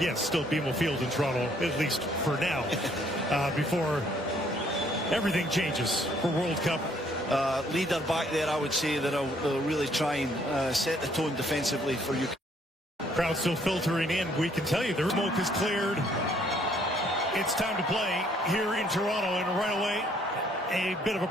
Yes, still BMO Field in Toronto, at least for now, before everything changes for World Cup. Leader back there, I would say that they'll really try and set the tone defensively for you. Crowd still filtering in. We can tell you the smoke is cleared. It's time to play here in Toronto, and right away, a bit of a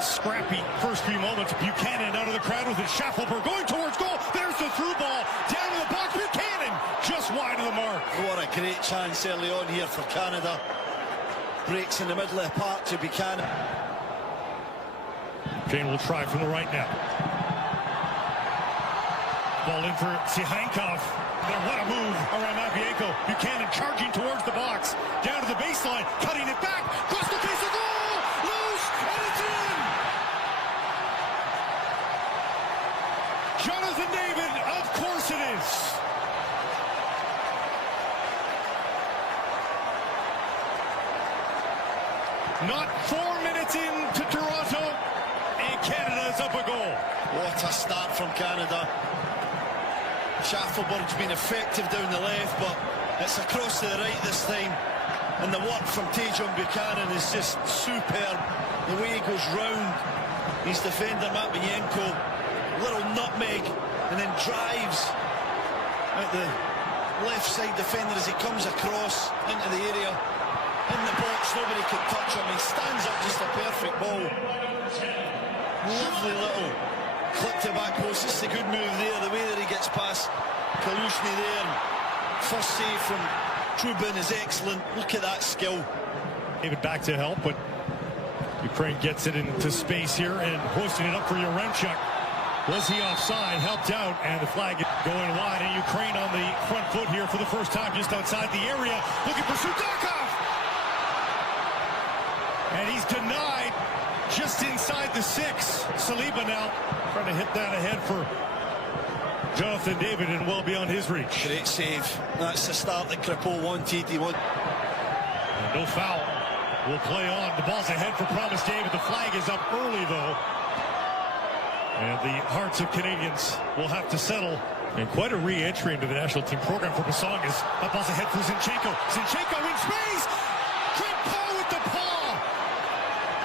scrappy first few moments. Buchanan out of the crowd with it. Schaffelberg going towards goal. There's the through ball. Down to the box. Buchanan just wide of the mark. What a great chance early on here for Canada. Breaks in the middle of the park to Buchanan. Jane will try from the right now. Ball in for Sihankov. Then what a move around Mavienko. Buchanan charging towards the box. Down to the baseline. Cutting it back. Cross the face of goal. Loose. And it's in. Jonathan David. Of course it is. Not 4 minutes into Toronto, and Canada is up a goal. What a start from Canada. Schaffelberg's been effective down the left, but it's across to the right this time. And the work from Tajon Buchanan is just superb. The way he goes round his defender, Matvienko, little nutmeg, and then drives at the left side defender as he comes across into the area. In the box, nobody can touch him. He stands up, just a perfect ball. Lovely little clip to back post. It's a good move there, the way that he gets past Kalushny there. First save from Trubin is excellent. Look at that skill. David back to help, but Ukraine gets it into space here and hoisting it up for Yaremchuk. Was he offside? Helped out, and the flag is going wide. And Ukraine on the front foot here for the first time, just outside the area. Looking for Sudakov. And he's denied just inside the 6. Saliba now trying to hit that ahead for Jonathan David and well beyond his reach. Great save. That's the start that Kripo wanted. And no foul. Will play on. The ball's ahead for Promise David. The flag is up early, though. And the hearts of Canadians will have to settle. And quite a re-entry into the national team program for Basangas. That ball's ahead for Zinchenko. Zinchenko in space! Kripo with the paw!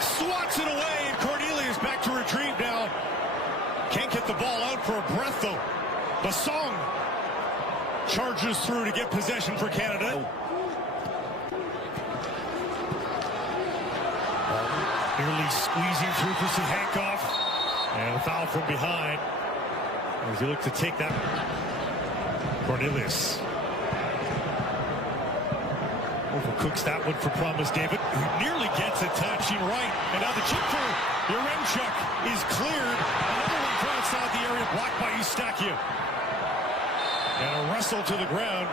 Swats it away, and Cornelius back to retrieve now. Can't get the ball out for a breath, though. Basong charges through to get possession for Canada. Nearly squeezing through for Sihankov. And a foul from behind as he looked to take that. Cornelius overcooks that one for Promise David, who nearly gets it, touching right. And now the chip for Yaremchuk is cleared. Another one from outside the area, blocked by Eustaquio. And a wrestle to the ground.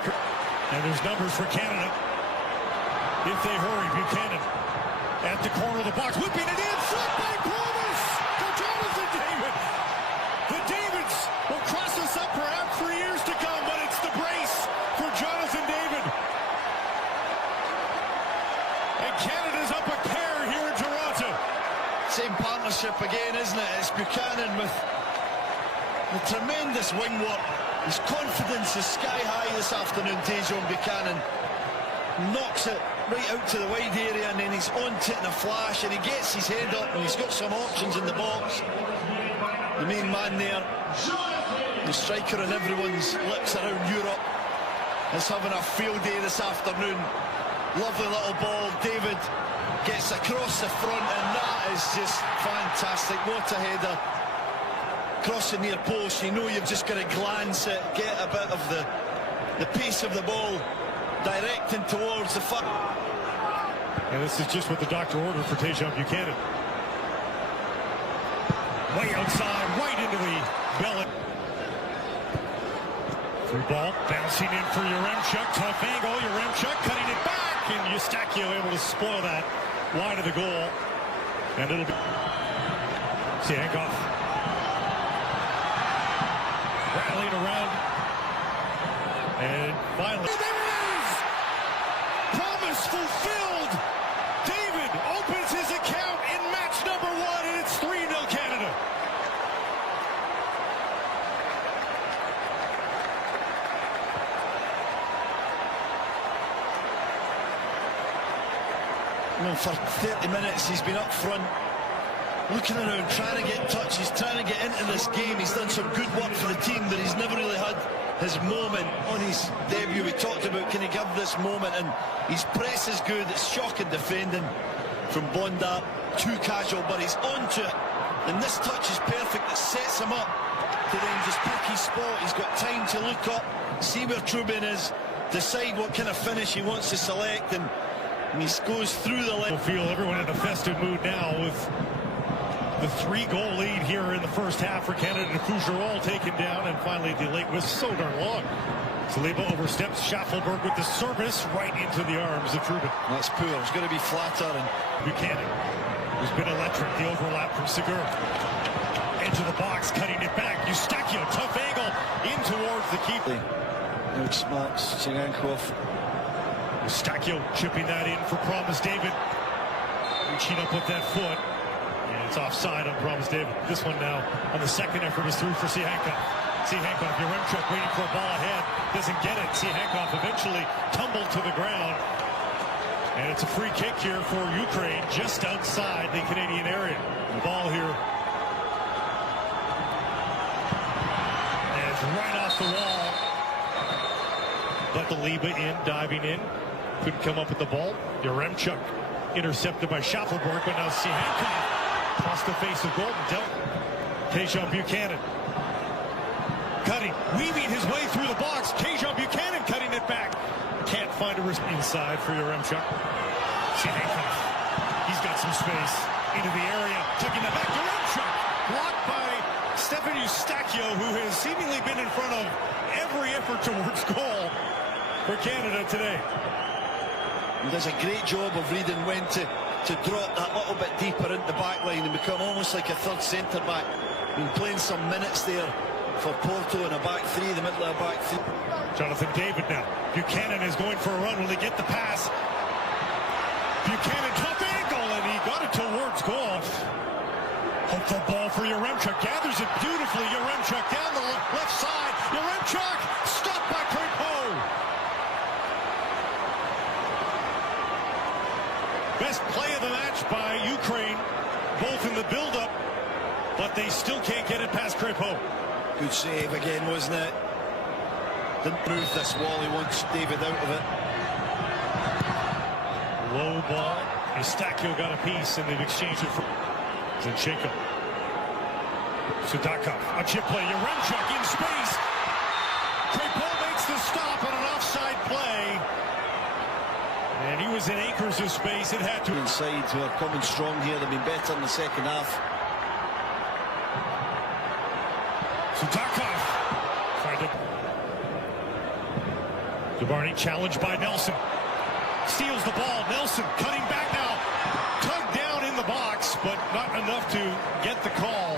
And there's numbers for Canada if they hurry. Buchanan at the corner of the box, whipping it in, shot by Promise for Jonathan David. The Davids will cross us up perhaps for years to come, but it's the brace for Jonathan David. And Canada's up a pair here in Toronto. Same partnership again, isn't it? It's Buchanan with the tremendous wing work. His confidence is sky high this afternoon. Tajon Buchanan knocks it right out to the wide area, and then he's onto it in a flash, and he gets his head up, and he's got some options in the box. The main man there, the striker on everyone's lips around Europe, is having a field day this afternoon. Lovely little ball. David gets across the front, and that is just fantastic. What a header. Across the near post, you know you've just got to glance it, get a bit of the pace of the ball, directing towards the front. And this is just what the doctor ordered for Tajon Buchanan. Way outside, right into the belly. Through ball, bouncing in for Yaremchuk. Tough angle, Yaremchuk cutting it back, and Eustaquio able to spoil that wide of the goal. And it'll be Sihankov rallying around. And finally, there it is! Promise fulfilled! David opens his account in match number 1, and it's 3-0 Canada. I mean, for 30 minutes he's been up front, looking around, trying to get touches, trying to get into this game. He's done some good work for the team, but he's never really had his moment on his debut. We talked about, can he give this moment, and his press is good. It's shocking defending from Bondar, too casual, but he's onto it, and this touch is perfect. It sets him up to then just pick his spot. He's got time to look up, see where Trubin is, decide what kind of finish he wants to select, and he goes through the leg. We'll feel everyone in a festive mood now with the 3-goal lead here in the first half for Canada. Fougerolles taken down, and finally the late was so darn long. Saliba oversteps Schaffelberg with the service right into the arms of Trubin. That's poor. It's going to be flatter. And Buchanan, who's been electric. The overlap from Segur. Into the box, cutting it back. Eustachio, tough angle in towards the keeper. Outsmarts Tsingankov. Eustachio chipping that in for Promise David. Reaching up with that foot. And it's offside on Promise David. This one now on the second effort is through for Hancock. Hancock, Yaremchuk waiting for a ball ahead. Doesn't get it. Hancock eventually tumbled to the ground. And it's a free kick here for Ukraine just outside the Canadian area. The ball here. And it's right off the wall. But Saliba in, diving in. Couldn't come up with the ball. Yaremchuk intercepted by Schaffelberg, but now Hancock across the face of Golden dealt. Tajon Buchanan cutting, weaving his way through the box. Tajon Buchanan cutting it back. Can't find a risk inside for Yaremchuk. Hancock, he's got some space into the area, taking it back. Yaremchuk blocked by Stefan Eustachio, who has seemingly been in front of every effort towards goal for Canada today. He does a great job of reading when to drop that little bit deeper into the back line and become almost like a third centre back. Been playing some minutes there for Porto in a back three, the middle of a back three. Jonathan David now. Buchanan is going for a run. Will he get the pass? Buchanan, tough angle, and he got it towards goal. Hopeful ball for Yaremchuk. Gathers it beautifully. Yaremchuk down the left side. Yaremchuk stopped by Crépeau. Best play of the match by Ukraine, both in the build-up, but they still can't get it past Crépeau. Good save again, wasn't it? Didn't move this wall. He wants David out of it. Low ball. Eustachio got a piece, and they've exchanged it for Zinchenko. Sudakov, a chip play. Yaremchuk in space. Crépeau makes the stop on an offside play. And he was in acres of space. It had to. Inside, who are coming strong here. They've been better in the second half. Sudakov tried to. Dubarny challenged by Nelson. Steals the ball. Nelson cutting back now. Tugged down in the box, but not enough to get the call.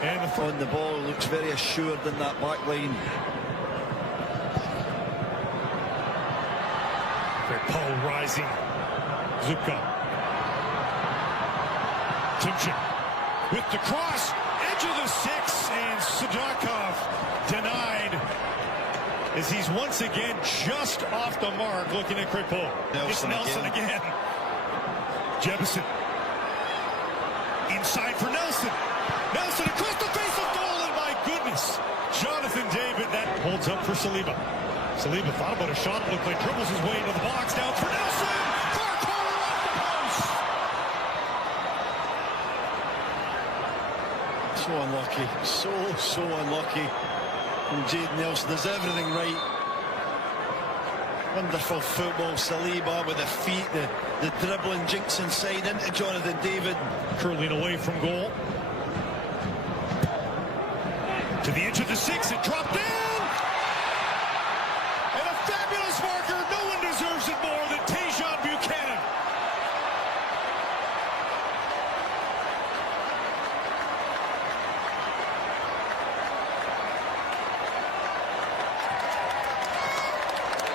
And on the ball, looks very assured in that back line. Crépeau rising. Zubka. Timchin with the cross. Edge of the six, and Sudakov denied as he's once again just off the mark looking at Crépeau. It's Nelson again. Jefferson. Inside for Nelson. Nelson across the face of goal, and my goodness. Jonathan David, that holds up for Saliba. Saliba thought about a shot, looked like dribbles his way into the box. Down for Nelson. Far corner off the post. So unlucky. So unlucky. And Jayden Nelson does everything right. Wonderful football. Saliba with the feet, the dribbling, jinks inside into Jonathan David. Curling away from goal. To the edge of the six, it dropped down! And a fabulous marker. No one deserves it more than Tajon Buchanan.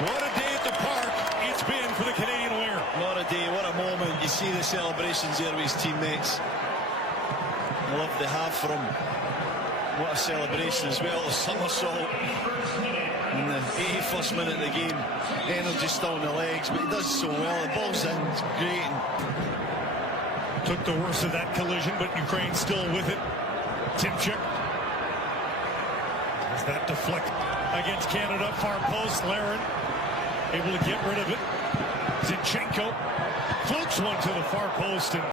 What a day at the park it's been for the Canadian winger. What a day, what a moment. You see the celebrations there with his teammates. The love they have for him. What a celebration as well, a somersault. in the 81st minute of the game. Energy still in the legs, but he does so well. The ball's in, it's great. Took the worst of that collision, but Ukraine still with it. Tymchuk. As that deflect against Canada, far post, Larin able to get rid of it. Zinchenko floats one to the far post and